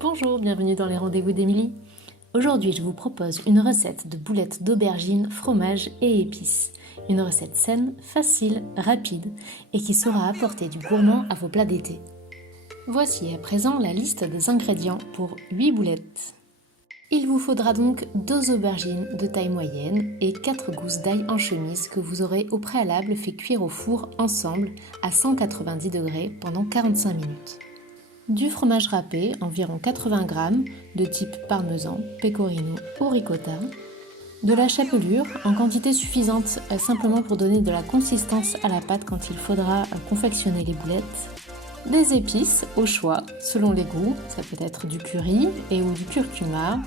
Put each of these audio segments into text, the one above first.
Bonjour, bienvenue dans les rendez-vous d'Émilie. Aujourd'hui, je vous propose une recette de boulettes d'aubergines, fromage et épices. Une recette saine, facile, rapide et qui saura apporter du gourmand à vos plats d'été. Voici à présent la liste des ingrédients pour 8 boulettes. Il vous faudra donc 2 aubergines de taille moyenne et 4 gousses d'ail en chemise que vous aurez au préalable fait cuire au four ensemble à 190 degrés pendant 45 minutes. Du fromage râpé, environ 80 g, de type parmesan, pecorino ou ricotta. De la chapelure, en quantité suffisante simplement pour donner de la consistance à la pâte quand il faudra confectionner les boulettes. Des épices au choix, selon les goûts, ça peut être du curry et ou du curcuma,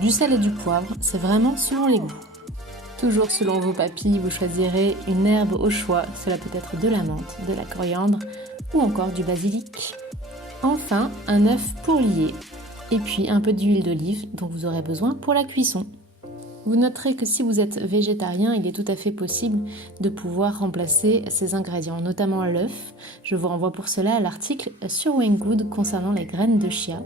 du sel et du poivre, c'est vraiment selon les goûts. Toujours selon vos papilles, vous choisirez une herbe au choix, cela peut être de la menthe, de la coriandre ou encore du basilic. Enfin, un œuf pour lier, et puis un peu d'huile d'olive dont vous aurez besoin pour la cuisson. Vous noterez que si vous êtes végétarien, il est tout à fait possible de pouvoir remplacer ces ingrédients, notamment l'œuf. Je vous renvoie pour cela à l'article sur Wenggood concernant les graines de chia,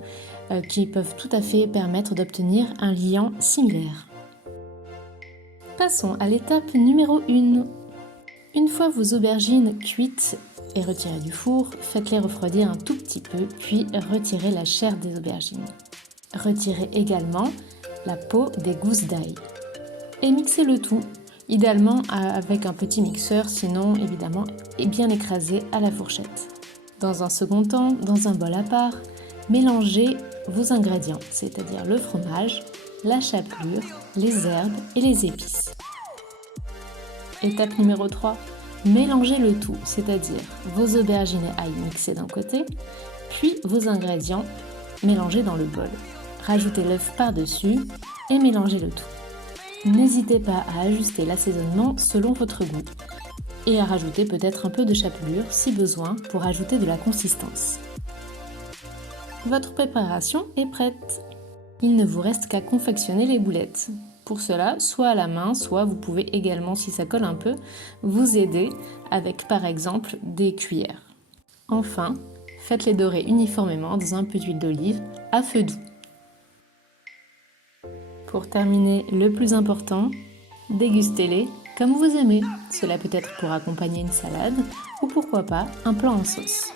qui peuvent tout à fait permettre d'obtenir un liant similaire. Passons à l'étape numéro 1. Une fois vos aubergines cuites et retirées du four, faites-les refroidir un tout petit peu, puis retirez la chair des aubergines. Retirez également la peau des gousses d'ail. Et mixez le tout, idéalement avec un petit mixeur, sinon évidemment bien écrasé à la fourchette. Dans un second temps, dans un bol à part, mélangez vos ingrédients, c'est-à-dire le fromage, la chapelure, les herbes et les épices. Étape numéro 3. Mélangez le tout, c'est-à-dire vos aubergines et ail mixés d'un côté, puis vos ingrédients mélangés dans le bol. Rajoutez l'œuf par-dessus et mélangez le tout. N'hésitez pas à ajuster l'assaisonnement selon votre goût et à rajouter peut-être un peu de chapelure si besoin pour ajouter de la consistance. Votre préparation est prête. Il ne vous reste qu'à confectionner les boulettes. Pour cela, soit à la main, soit vous pouvez également, si ça colle un peu, vous aider avec par exemple des cuillères. Enfin, faites-les dorer uniformément dans un peu d'huile d'olive à feu doux. Pour terminer, le plus important, dégustez-les comme vous aimez. Cela peut être pour accompagner une salade ou pourquoi pas un plat en sauce.